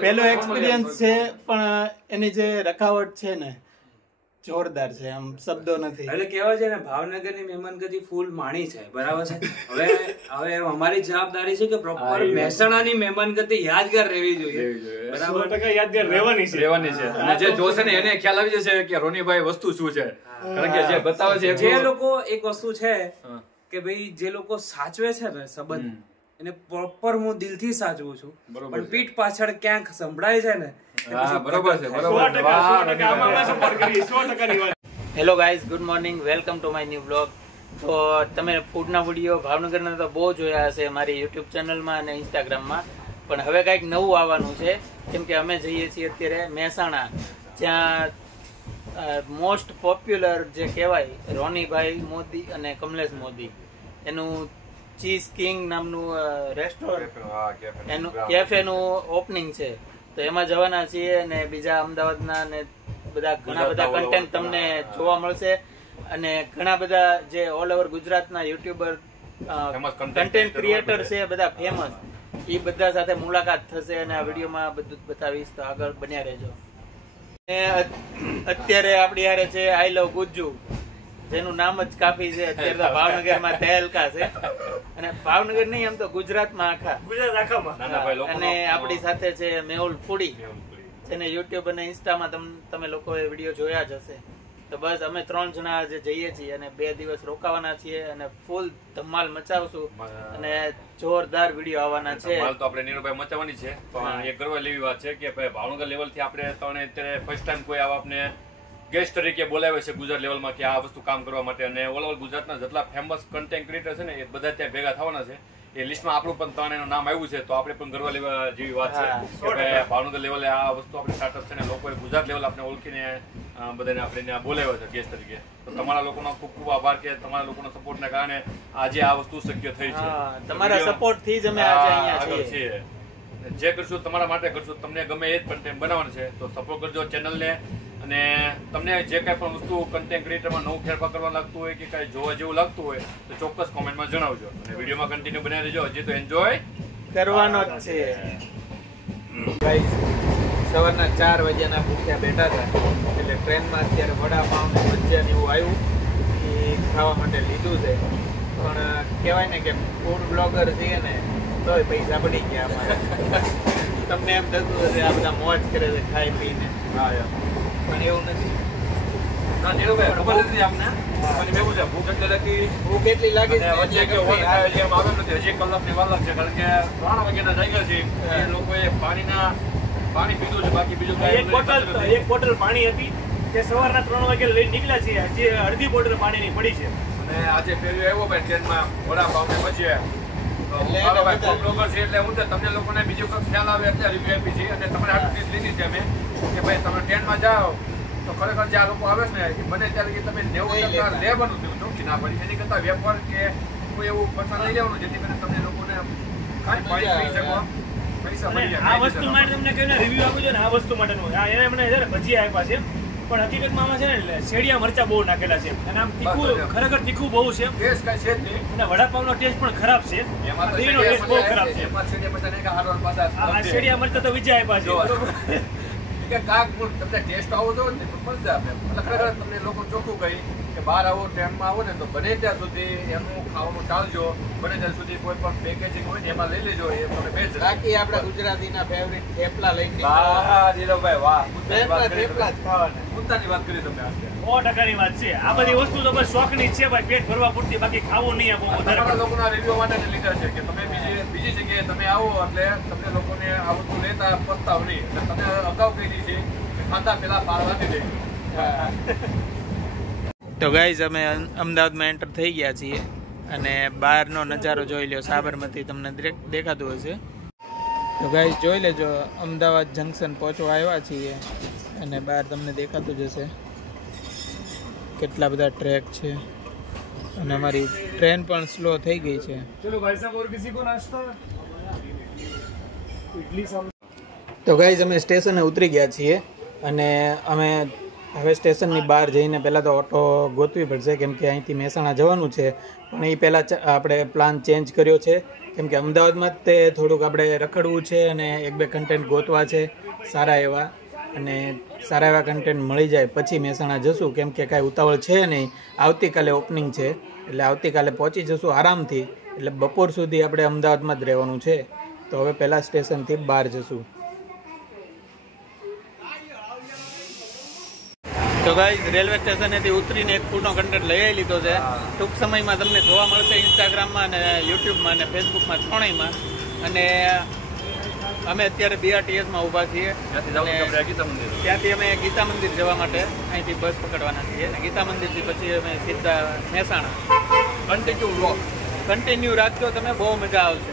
પહેલો એક્સપિરિયન્સ છે, પણ એની જે રખાવટ છે ને જોરદાર છે, આમ શબ્દો નથી. એટલે કહેવાય છે ને ભાવનગરની મહેમાનગતિ ફૂલ માણી છે, બરાબર છે. હવે અમારી જવાબદારી છે કે પ્રોપર મહેસાણાની મહેમાનગતિ યાદગાર રહેવી જોઈએ, બરાબર. 100% યાદગાર રહેવાની છે. અને જે જોશે ને એને ખ્યાલ આવી જશે કે રોનીભાઈ વસ્તુ શું છે, કારણ કે જે બતાવે છે જે લોકો એક વસ્તુ છે કે ભાઈ જે લોકો સાચવે છે ને સંબંધ, એને પ્રોપર હું દિલથી સાચવું છું, પણ પીઠ પાછળ ક્યાંક સંભળાય છે ને. Hello guys, good morning, welcome to my new blog. તો તમે ફૂડના વિડીયો ભાવનગરના તો બહુ જોયા હશે મારી યુટ્યુબ ચેનલમાં અને ઇન્સ્ટાગ્રામમાં, પણ હવે કંઈક નવું આવવાનું છે. કેમ કે અમે જઈએ છીએ અત્યારે મહેસાણા, જ્યાં મોસ્ટ પોપ્યુલર જે કહેવાય રોનીભાઈ મોદી અને કમલેશ મોદી, એનું ચીઝ કિંગ નામનું રેસ્ટોરન્ટ, એનું કેફેનું ઓપનિંગ છે. તો એમાં જવાના છીએ અને બીજા અમદાવાદના ને બધા ઘણા બધા કન્ટેન્ટ તમને જોવા મળશે, અને ઘણા બધા જે ઓલ ઓવર ગુજરાતના યુટ્યુબર કન્ટેન્ટ ક્રિએટર છે, બધા ફેમસ, એ બધા સાથે મુલાકાત થશે અને આ વિડીયોમાં બધું બતાવીશ. તો આગળ બન્યા રહેજો. અત્યારે આપણી હારે છે આઈ લવ ગુજ્જુ, જેનું નામ જ કાફી છે. અત્યારે તો ભાવનગરમાં તહેલકા છે, અને ભાવનગર નહીં, આમ તો ગુજરાતમાં આખામાં. અને આપણી સાથે છે મેહુલ ફૂડી, જેને યુટ્યુબ અને ઇન્સ્ટામાં તમે લોકોએ વિડીયો જોયા જ હશે. તો બસ અમે 3 જણા જે જઈએ છીએ અને 2 દિવસ રોકાવાના છીએ, અને ફૂલ ધમાલ મચાવશું અને જોરદાર વિડીયો આવવાના છે. ધમાલ તો આપણે નીરુભાઈ મચાવવાની છે, પણ એ કરવા લેવી વાત છે કે ભાવનગર લેવલ થી આપણે અત્યારે ફર્સ્ટ ટાઈમ કોઈ આવા આપણે ગેસ્ટ તરીકે બોલાવે છે ગુજરાત લેવલમાં, કે આ વસ્તુ કામ કરવા માટે. અને ઓલ ઓવર ગુજરાતના જેટલા ફેમસ કન્ટેન્ટ ક્રિએટર છે ને એ બધા ત્યાં ભેગા થવાના છે. એ લિસ્ટમાં આપણું પણ ત્રણેયનું નામ આવ્યું છે, તો આપણે પણ ગર્વ લેવા જેવી વાત છે કે ભાવનગર લેવલે આ વસ્તુ આપણે સ્ટાર્ટઅપ છે ને લોકોએ ગુજરાત લેવલ આપણે ઓળખીને બધાને આપણે બોલાવ્યા છે ગેસ્ટ તરીકે. તો તમારા લોકોનો ખૂબ ખૂબ આભાર કે તમારા લોકોના સપોર્ટના કારણે આજે આ વસ્તુ શક્ય થઈ છે. તમારા સપોર્ટ થી જ અમે આજે અહીંયા છીએ. જે કરશું તમારા માટે કરશું, તમને ગમે એ જ કન્ટેન્ટ બનાવવાનું છે, તો સપોર્ટ કરજો ચેનલને. અને તમને જે કઈ પણ વસ્તુ કન્ટેન્ટ ક્રિએટરમાં નવું ફેરફાર કરવા લાગતું હોય કે કઈ જોવા જેવું લાગતું હોય તો ચોક્કસ કોમેન્ટમાં જણાવજો, અને વિડીયોમાં કન્ટિન્યુ બનાવી દેજો. હજી તો એન્જોય કરવાનો જ છે. ગાઈસ, સવારના 4 વાગ્યાના ભૂખ્યા બેઠા હતા, એટલે ટ્રેનમાં અત્યારે વડાપાઉં ને ભજીયા એવું આવ્યું, એ ખાવા માટે લીધું છે. પણ કહેવાય ને કે ફૂડ બ્લોગર છીએ ને તોય પૈસા પડી ગયા અમારે. તમને એમ થતું હશે આ બધા મોજ કરે છે ખાઈ પીને, પણ એવું નથી. ભૂખ કેટલી લાગી છે? હજી કલાકની વાર લાગશે, કારણ કે 3 વાગ્યાના જાગ્યા છે. એ લોકોએ પાણી પીધું છે, બાકી બીજું એક બોટલ પાણી હતી તે સવારના 3 વાગે લઈને નીકળ્યા છે. હજી અડધી બોટલ પાણીની પડી છે. અને આજે ફેરવી આવ્યો ભાઈ ટ્રેનમાં વડાપાઉં ને ભજીયા. એટલે હું તમને લોકોને બીજું કઈ ખ્યાલ આવે એટલે રિવ્યુ આપી છે, અને તમારે આટલી લીધી છે અમે કે ભાઈ તમે ટ્રેનમાં જાઓ તો ખરેખર જે આ લોકો આવે છે ને એ બને ત્યારે તમે 90% લેવાનું ચોખ્ખી ના પડી, એની કરતા વેપાર કે કોઈ એવું પૈસા લઈ લેવાનું જેથી કરીને તમને લોકોને પૈસા મળી જાય. આ વસ્તુ માટે તમને કહીને રિવ્યુ આપું છે ને, આ વસ્તુ માટેનું એને મને ભજીયા આપ્યા છે, પણ હકીકતમાં આમાં છે ને શેડિયા મરચા બહુ નાખેલા છે, અને આમ તીખું, ખરેખર તીખું બહુ છે. ટેસ્ટ કઈ છે જ નહીં, અને વડાપાવનો ટેસ્ટ પણ ખરાબ છે. એનો ટેસ્ટ બહુ ખરાબ છે. આ શેડિયા મરચા તો વિજય આપ્યા છે કે કાક તમને ટેસ્ટ આવો તો ને મજા આવે. એટલે ખરેખર તમને લોકો ચોખ્ખું કહી કે બહાર આવો ટ્રેનમાં આવો ને તો બને ત્યાં સુધી એનું ખાવાનું ટાળજો, બને ત્યાં સુધી કોઈ પણ પેકેજિંગ હોય ને એમાં લઈ લેજો. એ તમને બેસ્ટ. બાકી આપણા ગુજરાતીના ફેવરિટ થેપલા લઈને વાહ નીરવભાઈ વાહ, થેપલા જ ખાવાના. મુદ્દાની વાત કરી તમે. 100%ની વાત છે. આ બધી વસ્તુ તો બસ શોખની છે ભાઈ, પેટ ભરવા પૂરતી, બાકી ખાવું નહીં. તમારા લોકોના રિવ્યુ માટે લીધા છે કે તમે બીજી જગ્યાએ તમે આવો એટલે તમને લોકોને આ વસ્તુ લેતા પસ્તાવ નહીં. એટલે તમે અગાઉ કહી દીધી કે ખાતા પેલા પાર વાંચી દે. તો ગાઈઝ, અમે અમદાવાદમાં એન્ટર થઈ ગયા છીએ, અને બહારનો નજારો જોઈ લો. સાબરમતી તમને દેખાતું હશે. તો ગાઈઝ જોઈ લેજો, અમદાવાદ જંકશન પહોંચવા આવ્યા છીએ, અને બહાર તમને દેખાતું જ હશે કેટલા બધા ટ્રેક છે, અને અમારી ટ્રેન પણ સ્લો થઈ ગઈ છે. તો ગાઈઝ, અમે સ્ટેશને ઉતરી ગયા છીએ, અને અમે હવે સ્ટેશનની બહાર જઈને પહેલાં તો ઓટો ગોતવી પડશે, કેમ કે અહીંથી મહેસાણા જવાનું છે. પણ એ પહેલાં આપણે પ્લાન ચેન્જ કર્યો છે, કેમ કે અમદાવાદમાં જ તે થોડુંક આપણે રખડવું છે અને 1-2 કન્ટેન્ટ ગોતવા છે સારા એવા, અને સારા એવા કન્ટેન્ટ મળી જાય પછી મહેસાણા જશું, કેમ કે કાંઈ ઉતાવળ છે નહીં. આવતીકાલે ઓપનિંગ છે એટલે આવતીકાલે પહોંચી જશું આરામથી. એટલે બપોર સુધી આપણે અમદાવાદમાં જ રહેવાનું છે. તો હવે પહેલાં સ્ટેશનથી બહાર જશું. તો ગાઈસ રેલવે સ્ટેશનેથી ઉતરીને એક ફૂડનો કન્ટેન્ટ લઈ લીધો છે. ટૂંક સમયમાં તમને જોવા મળશે ઇન્સ્ટાગ્રામમાં અને યુટ્યુબમાં અને ફેસબુકમાં ત્રણેયમાં. અને અમે અત્યારે BRTSમાં ઊભા છીએ. ત્યાંથી અમે ગીતા મંદિર જવા માટે અહીંથી બસ પકડવાના છીએ. અને ગીતા મંદિરથી પછી અમે સીધા મહેસાણા. કન્ટિન્યુ રાખજો તમે, બહુ મજા આવશે.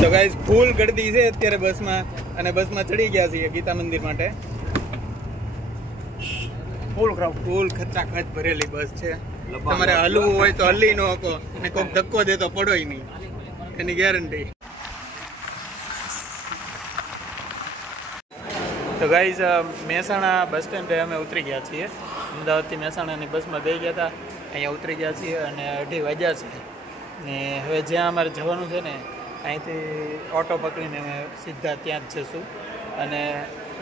તો ગાઈસ ફૂલ ગળદી છે અત્યારે બસમાં, અને બસમાં ચડી ગયા છીએ ગીતા મંદિર માટે. ફૂલ ખચાખચ ભરેલી બસ છે. તમારે હલવું હોય તો હલી ન શકો, અને કોઈક ધક્કો દે તો પડોય નહીં, એની ગેરંટી. તો ગાઈઝ મહેસાણા બસ સ્ટેન્ડે અમે ઉતરી ગયા છીએ. અમદાવાદથી મહેસાણાની બસમાં બે ગયા હતા, અહીંયા ઉતરી ગયા છીએ અને 2:30 વાગ્યા છે. ને હવે જ્યાં અમારે જવાનું છે ને અહીંથી ઓટો પકડીને અમે સીધા ત્યાં જ જઈશું. અને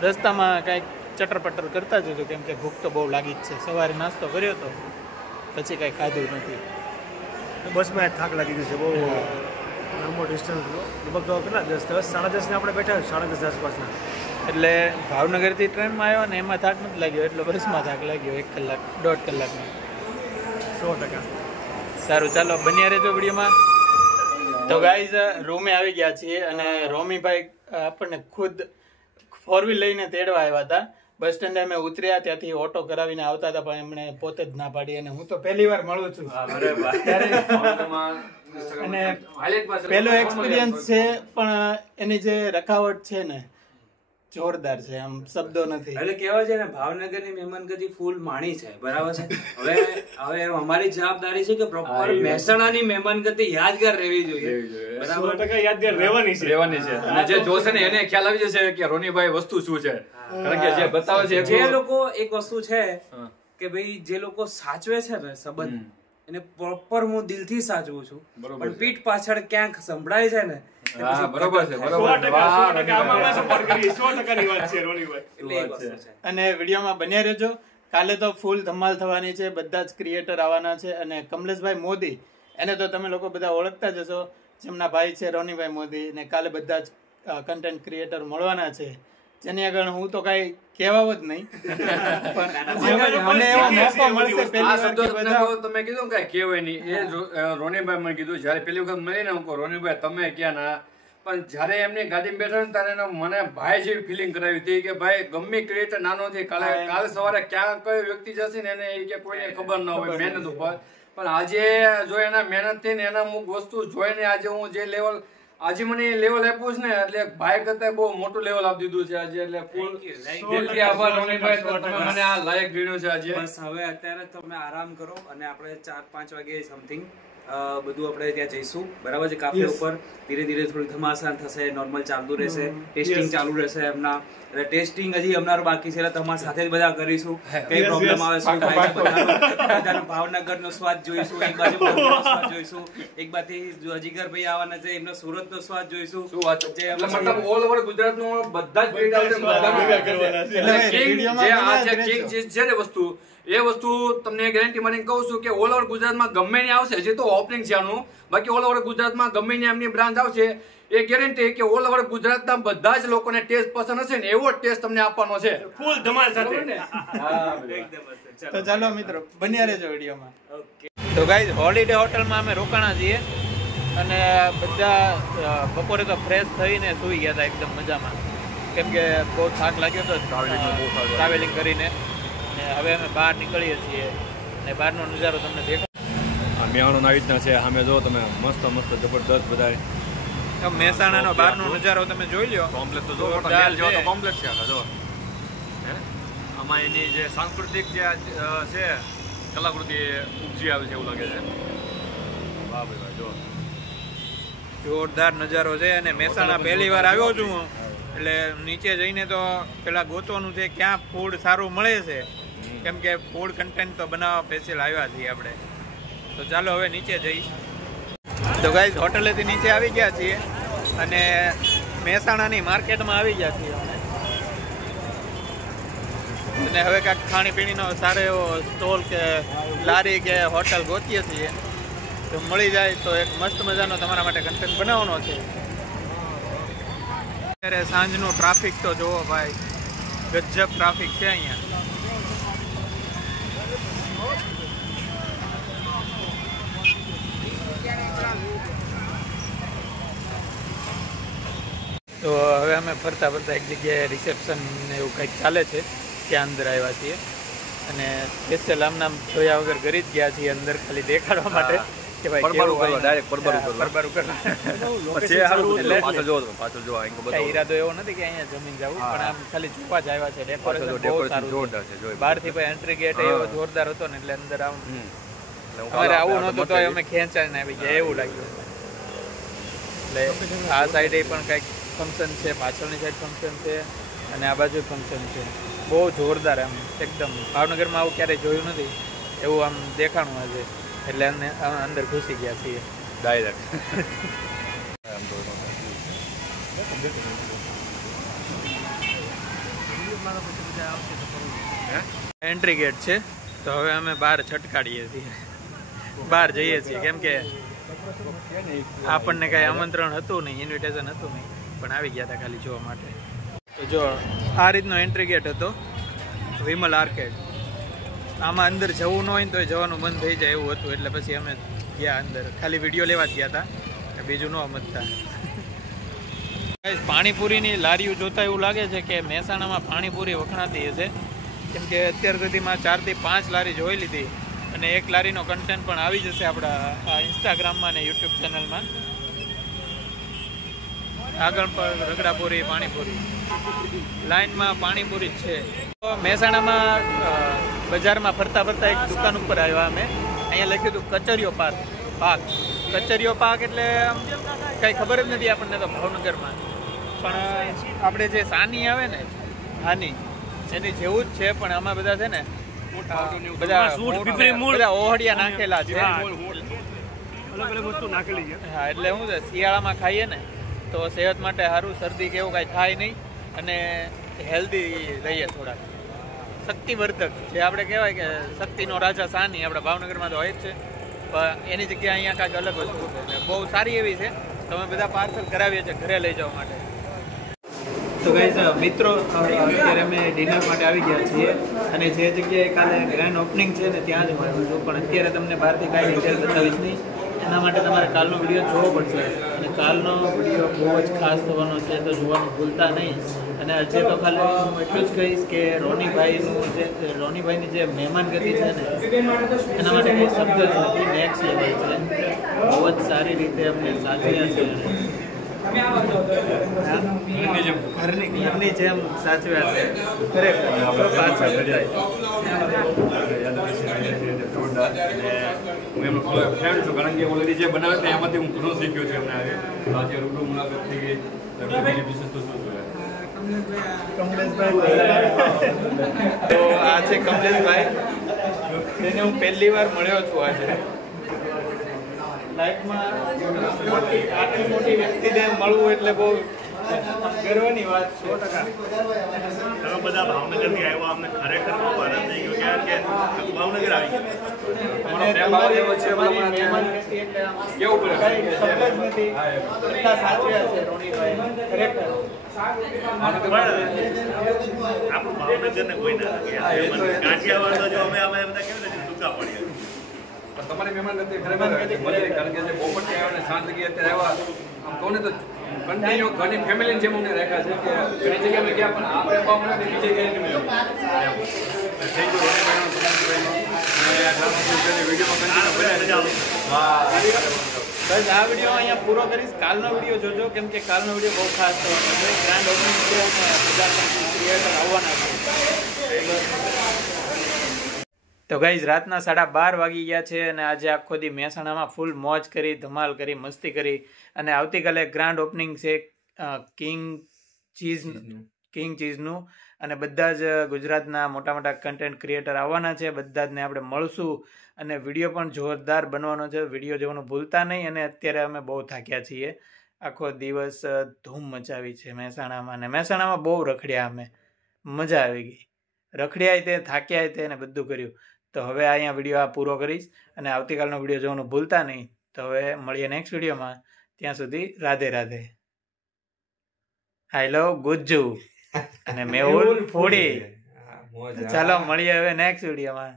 રસ્તામાં કાંઈક ચટર-પટર કરતા જશું, કેમ કે ભૂખ તો બહુ લાગી જ છે. સવારે નાસ્તો કર્યો હતો, પછી કાંઈ ખાધું નથી. બસમાં થાક લાગી ગયું છે બહુ. લાંબો ડિસ્ટન્સ લગભગ કેટલા 10 સાડા 10 આપણે બેઠા 10:30 આસપાસના. એટલે ભાવનગરથી ટ્રેનમાં આવ્યો ને એમાં થાક નથી લાગ્યો, એટલો બસમાં થાક લાગ્યો 1 કલાક 1.5 કલાકમાં. 100%. સારું, ચાલો બન્યા રહેજો વિડીયોમાં. તો ગાઈઝ રૂમે આવી ગયા છીએ અને રોમીભાઈ આપણને ખુદ 4 વ્હીલ લઈને તેડવા આવ્યા હતા. બસ સ્ટેન્ડે અમે ઉતર્યા, ત્યાંથી ઓટો કરાવીને આવતા હતા, પણ એમણે પોતે જ ના પાડી. અને હું તો પહેલી વાર મળું છું અને પહેલો એક્સપિરિયન્સ છે, પણ એની જે રખાવટ છે ને જોરદાર છે, આમ શબ્દો નથી. એટલે કહેવાય છે ને ભાવનગરની મહેમાનગતિ ફૂલ માણી છે, બરાબર છે. હવે અમારી જવાબદારી છે કે પ્રોપર મહેસાણાની મહેમાનગતિ યાદગાર રહેવી જોઈએ, બરાબર. 100% યાદગાર રહેવાની છે. અને જે જોશે ને એને ખ્યાલ આવી જશે કે રોનીભાઈ વસ્તુ શું છે. કારણ કે જે બતાવે છે જે લોકો એક વસ્તુ છે કે ભાઈ જે લોકો સાચવે છે ને સંબંધ, એને પ્રોપર હું દિલથી સાચવું છું, પણ પીઠ પાછળ ક્યાંક સંભળાય છે ને. અને વિડીયોમાં બન્યા રહેજો. કાલે તો ફૂલ ધમાલ થવાની છે, બધા જ ક્રિએટર આવવાના છે. અને કમલેશભાઈ મોદી, એને તો તમે લોકો બધા ઓળખતા જ હશો, જેમના ભાઈ છે રોનીભાઈ મોદી. ને કાલે બધા જ કન્ટેન્ટ ક્રિએટર મળવાના છે, જેની આગળ હું તો કઈ કહેવાવ જ નહીં, પણ મને એવો મોકો મળશે પહેલી વાર કે બધા તમે કીધું કઈ કહેવાય નહીં. એ રોનીભાઈ મને કીધું જયારે પેલી વખત મળીને હું કહું રોનીભાઈ તમે ક્યાં ના, પણ જયારે એમની ગાડી બેઠા ને ત્યારે મને ભાઈ જેવી ફિલિંગ કરાવી હતી કે ભાઈ ગમે ક્રિએટર નાનો છે, કાલે સવારે ક્યાં કયો વ્યક્તિ જશે ને એને કે કોઈને ખબર ના હોય મહેનત ઉપર, પણ આજે જો એના મહેનત થી ને એના અમુક વસ્તુ જોઈને આજે હું જે લેવલ આજે મને લેવલ આપ્યું છે ને, એટલે ભાઈ કરતા બહુ મોટું લેવલ આપી દીધું છે આજે. એટલે ફૂલ દિલથી આભાર રોનીભાઈ, તમે મને આ લાયક ગણ્યો છે આજે. બસ હવે અત્યારે તમે આરામ કરો અને આપણે 4-5 વાગે સમથિંગ બધું આપણે ત્યાં જઈશું, બરાબર છે. કાફે ઉપર ધીરે ધીરે થોડી ધમાસાન થશે, નોર્મલ ચાલતું રહેશે, ટેસ્ટિંગ ચાલુ રહેશે એમના. એટલે ટેસ્ટિંગ હજી અમારું બાકી છે, એટલે તમારી સાથે જ બધા કરીશું. કઈ પ્રોબ્લેમ આવે શું થાય છે બધાનો ભાવનગરનો સ્વાદ જોઈશું, એક બાજુ સ્વાદ જોઈશું, એક બાજુ જીગરભાઈ આવવાના છે એમનો સુરતનો સ્વાદ જોઈશું. શું વાત છે, મતલબ ઓલ ઓવર ગુજરાતનું બધા જ છે ને વસ્તુ. એ વસ્તુ તમને ગેરંટી મારી કહું છું કે ઓલ ઓવર ગુજરાતમાં ગમે ને આવશે. હજી તો ઓપનિંગ છે આનું, બાકી ઓલ ઓવર ગુજરાતમાં ગમે ને એમની બ્રાન્ચ આવશે. એ ગેરંટી કે ઓલ ઓવર ગુજરાતના બધા જ લોકોને ટેસ્ટ પસંદ હશે ને એવો ટેસ્ટ તમને આપવાનો છે ફૂલ ધમાલ સાથે. તો ચાલો મિત્રો બન્યા રહેજો વિડીયોમાં. તો ગાઈઝ હોલિડે હોટલમાં અમે રોકાણા છીએ અને બધા બપોરે તો ફ્રેશ થઈને સૂઈ ગયા હતા એકદમ મજામાં, કેમ કે બહુ થાક લાગ્યો હતો ટ્રાવેલિંગ કરીને. ને હવે અમે બહાર નીકળીએ છીએ ને બહારનો નજારો તમને દેખાય. મેહાણો આવી રીતના છે સામે જો તમે, મસ્ત મસ્ત જબરદસ્ત બધા મહેસાણાનો બહારનો નજારો તમે જોઈ લ્યો. કોમ્પ્લેક્સ તો જો કોમ્પ્લેક્સ છે આખા જો. આમાં એની જે સાંસ્કૃતિક જે છે કલાકૃતિ ઉપજી આવે છે એવું લાગે છે. વાહ ભાઈ વાહ, જો જોરદાર નજારો છે. અને મહેસાણા પહેલી વાર આવ્યો છું હું, એટલે નીચે જઈને તો પેલા ગોતવાનું છે ક્યાં ફૂડ સારું મળે છે, કેમ કે ફૂડ કન્ટેન્ટ તો બનાવવા સ્પેશિયલ આવ્યા છીએ આપણે. તો ચાલો હવે નીચે જઈશ. તો ગાઈઝ હોટલેથી નીચે આવી ગયા છીએ અને મહેસાણાની માર્કેટમાં આવી ગયા છીએ અમે. અને હવે કાંઈક ખાણીપીણીનો સારો એવો સ્ટોલ કે લારી કે હોટલ ગોતીએ છીએ. તો મળી જાય તો એક મસ્ત મજાનો તમારા માટે કન્ટેન્ટ બનાવવાનો છે. અત્યારે સાંજનું ટ્રાફિક તો જુઓ ભાઈ, ગજબ ટ્રાફિક છે અહીંયા. તો હવે અમે ફરતા ફરતા એક જગ્યાએ રિસેપ્શન એવું કંઈક ચાલે છે ત્યાં અંદર આવ્યા છીએ અને સ્પેશિયલ આમ નામ જોયા વગર ઘરી જ ગયા છીએ અંદર ખાલી દેખાડવા માટે કે ભાઈ પરબારું કરવા ઈરાદો એવો નથી કે અહીંયા જમીન જવું, પણ આમ ખાલી જોવા જ આવ્યા છે. ડેકોરેશન જોરદાર છે. બહારથી ભાઈ એન્ટ્રી ગેટ એવો જોરદાર હતો ને એટલે અંદર આમ અમારે આવું નહોતું તો અમે ખેંચાઈને આવી ગયા એવું લાગ્યું. એટલે આ સાઈડે પણ કંઈક ફંક્શન છે, પાછળની સાઈડ ફંક્શન છે અને આ બાજુ ફંક્શન છે. બહુ જોરદાર આમ એકદમ ભાવનગરમાં આવું ક્યારેય જોયું નથી એવું આમ દેખાણું આજે, એટલે અમને અંદર ઘૂસી ગયા છીએ ડાયરેક્ટ. એન્ટ્રી ગેટ છે તો હવે અમે બહાર છટકાડીએ છીએ, બહાર જઈએ છીએ કેમ કે આપણને કાંઈ આમંત્રણ હતું નહીં, ઇન્વિટેશન હતું નહીં, પણ આવી ગયા હતા ખાલી જોવા માટે. તો જો આ રીતનો એન્ટ્રી ગેટ હતો વિમલ આર્કેડ. આમાં અંદર જવું ન હોય ને તો જવાનું બંધ થઈ જાય એવું હતું, એટલે પછી અમે ગયા અંદર, ખાલી વિડીયો લેવા જ ગયા હતા, બીજું ન સમજતા. પાણીપુરીની લારીઓ જોતા એવું લાગે છે કે મહેસાણામાં પાણીપુરી વખણાતી હશે, કેમ કે અત્યાર સુધીમાં 4 થી 5 લારી જોઈ લીધી અને એક લારીનો કન્ટેન્ટ પણ આવી જશે આપણા ઇન્સ્ટાગ્રામમાં અને યુટ્યુબ ચેનલમાં. આગળ પર રગડાપુરી, પાણીપુરી, લાઈનમાં પાણીપુરી જ છે. તો મહેસાણામાં બજારમાં ફરતા ફરતા એક દુકાન ઉપર આવ્યા અમે. અહીંયા લખ્યું હતું કચરિયો પાક. કચરિયો પાક એટલે કંઈ ખબર જ નથી આપણને તો ભાવનગરમાં, પણ આપણે જે સાની આવે ને હાની એની જેવું જ છે, પણ આમાં બધા છે ને બધા ઓહડિયા નાખેલા છે. હા, એટલે શું છે શિયાળામાં ખાઈએ ને તો સેહત માટે સારું, શરદી કે એવું કાંઈ થાય નહીં અને હેલ્ધી રહીએ થોડાક. શક્તિવર્ધક જે આપણે કહેવાય કે શક્તિનો રાજા સાની આપણા ભાવનગરમાં તો હોય જ છે, પણ એની જગ્યાએ અહીંયા કાંઈક અલગ વસ્તુ છે, બહુ સારી એવી છે. તમે બધા પાર્સલ કરાવીએ છીએ ઘરે લઈ જવા માટે. તો ગાઈઝ મિત્રો, અત્યારે અમે ડિનર માટે આવી ગયા છીએ અને જે જગ્યાએ કાલે ગ્રાન્ડ ઓપનિંગ છે ને ત્યાં જ હું આવ્યો છું, પણ અત્યારે તમને બહારથી કાંઈ ડિટેલ બતાવીશ નહીં. એના માટે તમારે કાલનો વિડીયો જોવો પડશે અને કાલનો વિડીયો બહુ જ ખાસ થવાનો છે, તો જોવાનું ભૂલતા નહીં. અને આજે તો ખાલી હું એટલું જ કહીશ કે રોનીભાઈની જે મહેમાનગતિ છે ને એના માટે કંઈ શબ્દ જ નથી, નેક્સ્ટ લેવલ છે. બહુ જ સારી રીતે અમને સાચવ્યા છે, ઘરની જેમ સાચવ્યા છે ખરેખર. પાછા બધાય હું એમનો ફ્રેન્ડ છું, કારણ કે ઓલરેડી જે બનાવે છે એમાંથી હું ઘણું શીખ્યો છું. એમને આજે રૂબરૂ મુલાકાત થઈ ગઈ. વિશેષ તો શું તો આ છે કમલેશભાઈ, તેને હું પહેલી વાર મળ્યો છું આજે લાઈફમાં. આટલી મોટી વ્યક્તિને મળવું એટલે બહુ ગર્વની વાત. 100% તમે બધા ભાવનગરથી આવ્યા, અમને ખરેખર બહુ આનંદ થઈ ગયો, કારણ કે ભાવનગર આવી ગયા. આપણું ભાવનગરને કોઈ ના કાઠિયાવાડ જો અમે બધા કેવી રીતે ટૂંકા પડીએ. તમારી મહેમાન ખરેખર કારણ કે જે પોપટથી આવ્યા ને શાંત જગ્યાએ અત્યારે આવ્યા, આમ કહું ને તો કન્ટિન્યુ ઘણી ફેમિલી જેમ અમને રાખ્યા છે કે ઘણી જગ્યાએ અમે ગયા, પણ આપણે ભાવનગર બીજી જગ્યાએ મળ્યું. બસ આ વિડીયો અહીંયા પૂરો કરીશ. કાલનો વિડીયો જોજો, કેમ કે કાલનો વિડીયો બહુ ખાસ થવાનો છે. ગ્રાન્ડ ઓપનિંગ છે અને બધા ક્રિએટર આવવાના છે. તો ગાઈઝ રાતના 12:30 વાગી ગયા છે અને આજે આખો દી મહેસાણામાં ફૂલ મોજ કરી, ધમાલ કરી, મસ્તી કરી અને આવતીકાલે ગ્રાન્ડ ઓપનિંગ છે કિંગ ચીઝ કિંગ ચીઝનું. અને બધા જ ગુજરાતના મોટા મોટા કન્ટેન્ટ ક્રિએટર આવવાના છે. બધા જને આપણે મળશું અને વિડીયો પણ જોરદાર બનવાનો છે. વિડીયો જોવાનું ભૂલતા નહીં. અને અત્યારે અમે બહુ થાક્યા છીએ. આખો દિવસ ધૂમ મચાવી છે મહેસાણામાં. અને મહેસાણામાં બહુ રખડ્યા અમે. મજા આવી ગઈ. રખડ્યા તે થાક્યા તે અને બધું કર્યું. તો હવે અહીંયા વિડીયો આ પૂરો કરીશ. અને આવતીકાલનો વિડીયો જોવાનું ભૂલતા નહીં. તો હવે મળીએ નેક્સ્ટ વિડીયોમાં. ત્યાં સુધી રાધે રાધે. આઈ લવ ગુજ્જુ અને મેહુલ ફૂડી. ચાલો મળીએ હવે નેક્સ્ટ વિડીયોમાં.